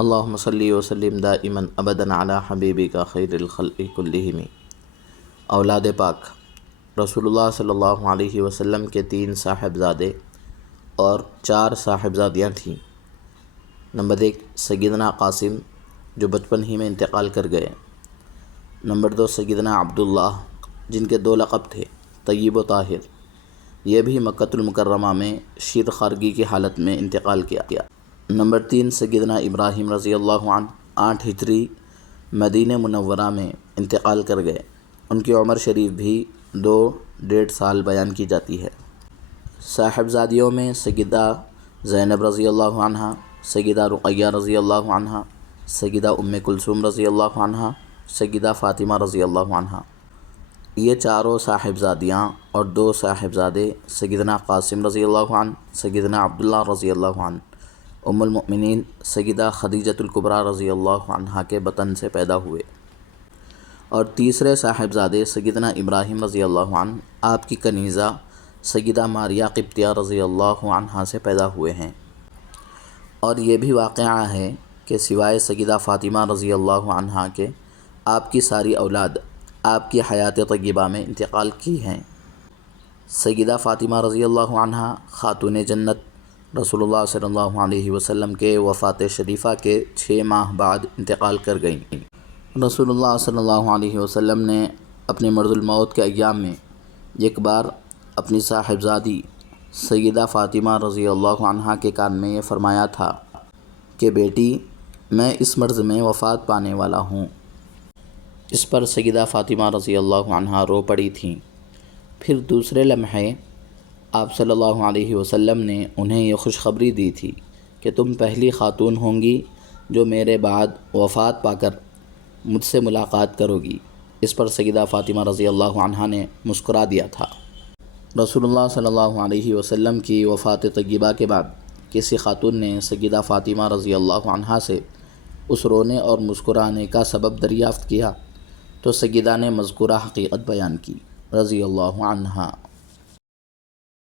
اللہم صلی وسلم دائما ابدا علی حبیبک خیر الخلق کلہم۔ اولاد پاک رسول اللہ صلی اللہ علیہ وسلم کے 3 صاحبزادے اور 4 صاحبزادیاں تھیں۔ نمبر 1 سیدنا قاسم جو بچپن ہی میں انتقال کر گئے۔ نمبر 2 سیدنا عبداللہ جن کے 2 لقب تھے طیب و طاہر، یہ بھی مکۃ المکرمہ میں شیر خارگی کی حالت میں انتقال کیا۔ نمبر 3 سیدنا ابراہیم رضی اللہ عنہ 8 ہجری مدینہ منورہ میں انتقال کر گئے۔ ان کی عمر شریف بھی 2.5 سال بیان کی جاتی ہے۔ صاحبزادیوں میں سیدہ زینب رضی اللہ عنہ، سیدہ رقیہ رضی اللہ عنہ، سیدہ ام کلثوم رضی اللہ عنہ، سیدہ فاطمہ رضی اللہ عنہ۔ یہ چاروں صاحبزادیاں اور 2 صاحبزادے سیدنا قاسم رضی اللہ عنہ، سیدنا عبداللہ رضی اللہ عنہ، ام المؤمنین سیدہ خدیجۃ الکبریٰ رضی اللہ عنہا کے بطن سے پیدا ہوئے، اور تیسرے صاحبزادے سیدنا ابراہیم رضی اللہ عنہ آپ کی کنیزہ سیدہ ماریہ قبطیہ رضی اللہ عنہا سے پیدا ہوئے ہیں۔ اور یہ بھی واقعہ ہے کہ سوائے سیدہ فاطمہ رضی اللہ عنہا کے آپ کی ساری اولاد آپ کی حیات طیبہ میں انتقال کی ہیں۔ سیدہ فاطمہ رضی اللہ عنہا خاتون جنت رسول اللہ صلی اللہ علیہ وسلم کے وفات شریفہ کے 6 ماہ بعد انتقال کر گئیں۔ رسول اللہ صلی اللہ علیہ وسلم نے اپنے مرض الموت کے ایام میں ایک بار اپنی صاحبزادی سیدہ فاطمہ رضی اللہ عنہا کے کان میں یہ فرمایا تھا کہ بیٹی میں اس مرض میں وفات پانے والا ہوں۔ اس پر سیدہ فاطمہ رضی اللہ عنہا رو پڑی تھیں۔ پھر دوسرے لمحے آپ صلی اللہ علیہ وسلم نے انہیں یہ خوشخبری دی تھی کہ تم پہلی خاتون ہوں گی جو میرے بعد وفات پا کر مجھ سے ملاقات کرو گی۔ اس پر سیدہ فاطمہ رضی اللہ عنہا نے مسکرا دیا تھا۔ رسول اللہ صلی اللہ علیہ وسلم کی وفات طیبہ کے بعد کسی خاتون نے سیدہ فاطمہ رضی اللہ عنہا سے اس رونے اور مسکرانے کا سبب دریافت کیا تو سیدہ نے مذکورہ حقیقت بیان کی رضی اللہ عنہا۔